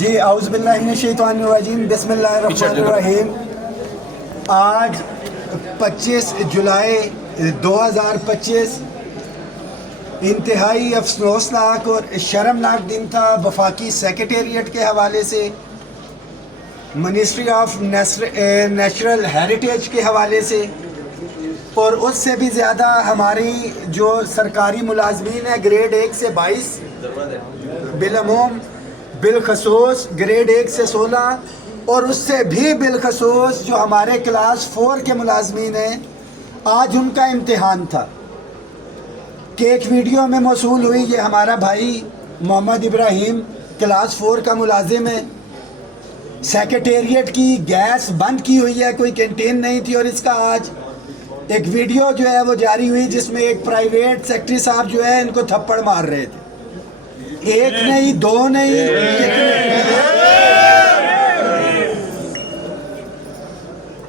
जी औज़ुबिल्लाहिमिनश्शैतानिर्रजीम बिस्मिल्लाहिर्रहमानिर्रहीम। आज 25 जुलाई 2025 इंतहाई अफसोसनाक और शर्मनाक दिन था। वफाकी सेक्रेटेरिएट के हवाले से, मिनिस्ट्री ऑफ नेचुरल हेरिटेज के हवाले से, और उससे भी ज़्यादा हमारी जो सरकारी मुलाजमीन है ग्रेड 1 से 22 बिलअमूम बिलखसूस ग्रेड 1 से 16 और उससे भी बिलखसूस जो हमारे क्लास 4 के मुलाजमीन हैं, आज उनका इम्तिहान था कि एक वीडियो में मौसूल हुई। ये हमारा भाई मोहम्मद इब्राहिम क्लास 4 का मुलाजिम है। सेक्रेटेरिएट की गैस बंद की हुई है, कोई कैंटीन नहीं थी, और इसका आज एक वीडियो जो है वो जारी हुई जिसमें एक प्राइवेट सेक्रेटरी साहब जो है इनको थप्पड़ मार रहे थे। एक नहीं, दो नहीं,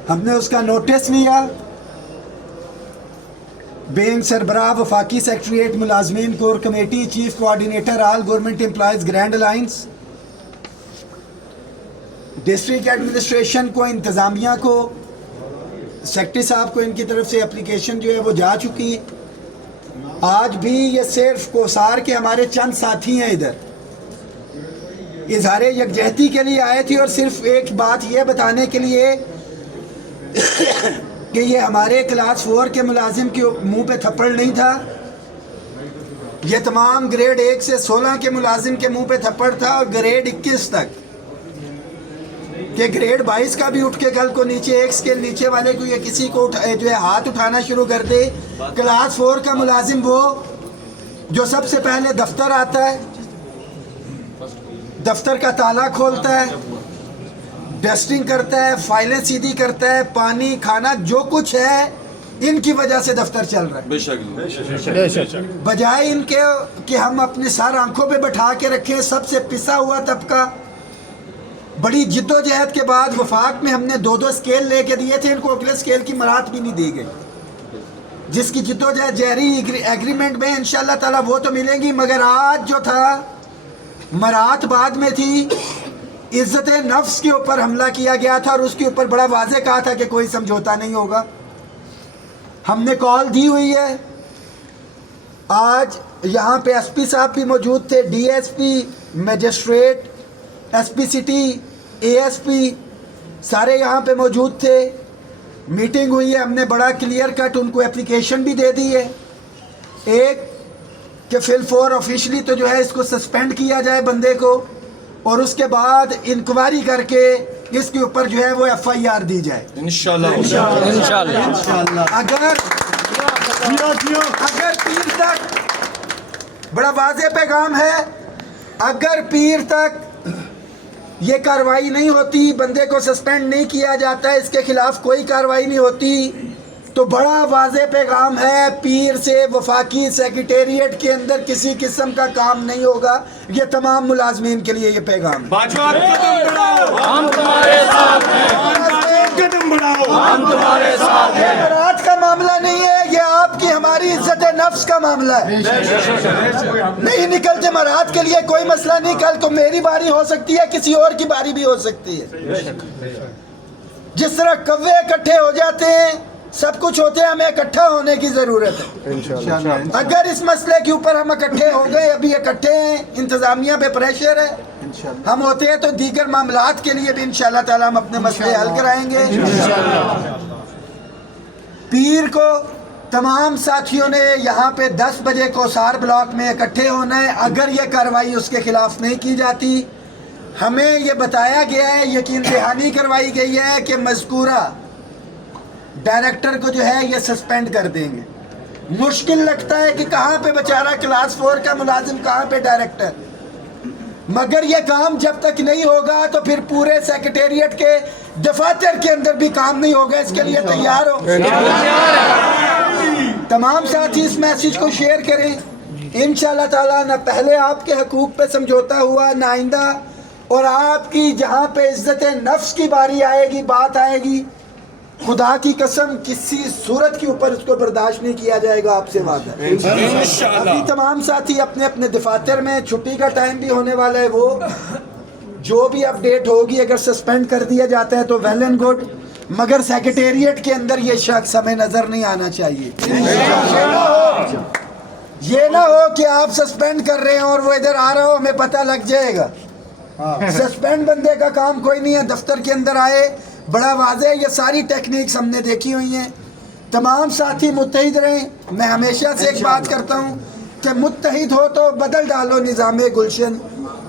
हमने उसका नोटिस लिया। बेंग सरबराह वफाकी सेक्रेटेरिएट मुलाजमीन core committee, chief coordinator all government employees grand alliance, district administration को, इंतज़ामिया को, सेक्रेटरी साहब को, इनकी तरफ से एप्लीकेशन जो है वो जा चुकी। आज भी ये सिर्फ कोसार के हमारे चंद साथी हैं इधर इजहार यकजहती के लिए आए थे, और सिर्फ एक बात ये बताने के लिए कि ये हमारे क्लास 4 के मुलाजिम के मुंह पे थप्पड़ नहीं था, ये तमाम ग्रेड 1 से 16 के मुलाजिम के मुंह पे थप्पड़ था, और ग्रेड 21 तक कि ग्रेड 22 का भी उठ के कल को नीचे एक स्केल नीचे वाले को या किसी को जो है हाथ उठाना शुरू कर दे। क्लास 4 का मुलाजिम वो जो सबसे पहले दफ्तर आता है, दफ्तर का ताला खोलता है, डस्टिंग करता है, फाइलें सीधी करता है, पानी खाना जो कुछ है इनकी वजह से दफ्तर चल रहा है। बजाय इनके कि हम अपने सर आंखों पे बैठा के रखें। सबसे पिसा हुआ तबका, बड़ी जिद्दोजहद के बाद वफाक में हमने 2-2 स्केल लेके दिए थे, इनको अगले स्केल की मरात भी नहीं दी गई, जिसकी जिद्दोजहद जारी एग्रीमेंट में इंशाल्लाह ताला वो तो मिलेंगी, मगर आज जो था मरात बाद में थी। इज्जत नफ्स के ऊपर हमला किया गया था और उसके ऊपर बड़ा वाज़े कहा था कि कोई समझौता नहीं होगा। हमने कॉल दी हुई है। आज यहाँ पे एसपी साहब भी मौजूद थे, DSP, magistrate, SP city, ASP सारे यहाँ पे मौजूद थे। मीटिंग हुई है, हमने बड़ा क्लियर कट उनको एप्लीकेशन भी दे दी है। एक कि फिल 4 ऑफिशियली तो जो है इसको सस्पेंड किया जाए बंदे को, और उसके बाद इंक्वायरी करके इसके ऊपर जो है वो एफआईआर दी जाए इंशाल्लाह। अगर पीर तक, बड़ा वाज़े पैगाम है, अगर पीर तक ये कार्रवाई नहीं होती, बंदे को सस्पेंड नहीं किया जाता, इसके खिलाफ कोई कार्रवाई नहीं होती, तो बड़ा वाज़े पैगाम है, पीर से वफाकी सेक्रेटेरिएट के अंदर किसी किस्म का काम नहीं होगा। ये तमाम मुलाजमीन के लिए ये पैगाम है। हम तुम्हारे साथ हैं, कदम बढ़ाओ, हम तुम्हारे साथ हैं। मरात का मामला नहीं है, ये आपकी हमारी इज्जत नफ्स का मामला है। नहीं निकलते मरात के लिए कोई मसला नहीं, कल को मेरी बारी हो सकती है, किसी और की बारी भी हो सकती है। जिस तरह कव्वे इकट्ठे हो जाते हैं, सब कुछ होते हैं, हमें इकट्ठा होने की ज़रूरत है। अगर इस मसले के ऊपर हम इकट्ठे हो गए, अभी इकट्ठे हैं, इंतज़ामिया पे प्रेशर है, हम होते हैं तो दीगर मामलात के लिए भी इंशाल्लाह ताला हम अपने मसले हल कराएंगे। पीर को तमाम साथियों ने यहाँ पे 10 बजे कोसार ब्लॉक में इकट्ठे होना है। अगर ये कार्रवाई उसके खिलाफ नहीं की जाती, हमें ये बताया गया है, यकीन दहानी करवाई गई है कि मज़कूरा डायरेक्टर को जो है ये सस्पेंड कर देंगे। मुश्किल लगता है कि कहाँ पे बेचारा क्लास 4 का मुलाजिम, कहाँ पे डायरेक्टर, मगर ये काम जब तक नहीं होगा तो फिर पूरे सेक्रेटेरिएट के दफातर के अंदर भी काम नहीं होगा। इसके लिए तैयार हो। तमाम साथी इस मैसेज को शेयर करें। इंशाल्लाह ताला न पहले आपके हकूक पे समझौता हुआ, ना आइंदा, और आपकी जहाँ पे इज्जत नफ्स की बारी आएगी, बात आएगी, खुदा की कसम किसी सूरत के ऊपर उसको बर्दाश्त नहीं किया जाएगा। आपसे वादा है। अभी तमाम साथी अपने अपने दफातर में, छुट्टी का टाइम भी होने वाला है, वो जो भी अपडेट होगी, अगर सस्पेंड कर दिया जाता है तो वेल एंड गुड, मगर सेक्रेटेरिएट के अंदर ये शख्स हमें नजर नहीं आना चाहिए। ये ना हो कि आप सस्पेंड कर रहे हो और वो इधर आ रहा हो, हमें पता लग जाएगा। सस्पेंड बंदे का काम कोई नहीं है, दफ्तर के अंदर आए, बड़ा वाज़ेह है, ये सारी टेक्निक्स हमने देखी हुई हैं। तमाम साथी मुत्तहिद रहें। मैं हमेशा से एक बात करता हूँ कि मुत्तहिद हो तो बदल डालो निज़ामे गुलशन,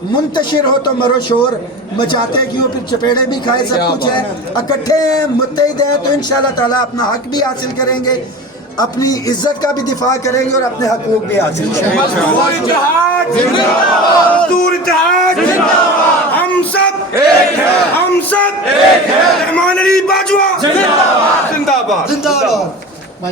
मुंतशिर हो तो मरो शोर, मचाते क्यों फिर चपेड़े भी खाए, सब कुछ है। इकट्ठे हैं, मुत्तहिद हैं तो इंशाअल्लाह ताला अपना हक भी हासिल करेंगे, अपनी इज्जत का भी दिफा करेंगे और अपने हकूक भी हासिल करेंगे। मजदूर इत्तेहाद जिंदाबाद, मजदूर इत्तेहाद जिंदाबाद, हम सब एक हैं, हम सब एक हैं, रहमान अली बाजवा जिंदाबाद, जिंदाबाद, जिंदाबाद।